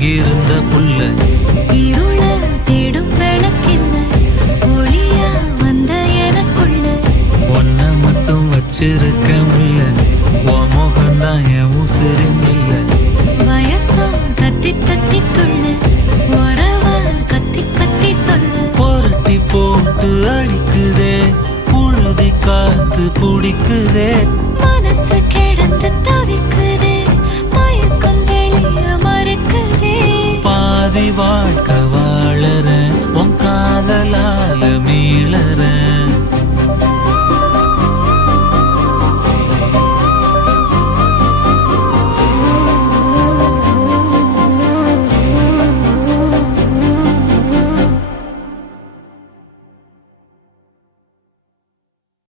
எங்கிருந்த புல்ல இருள தேடும் விளக்கில்ல ஒளியா வந்த எனக்குள்ள ஒன்ன மட்டும் வச்சிருக்க முல்ல உன் முகம்தான் என் உசிரின் இல்ல வயசோ தத்தி தத்தி துள்ள உறவ கத்தி கத்தி சொல்ல புரட்டி போட்டு அடிக்குதே புழுதி காத்து புடிக்குதே மனசு கிடந்து தவிக்குதே மயக்கம் தெளிய மறுக்குதே பாதி வாழ்க்கை வாழற உன் காதலால மீளற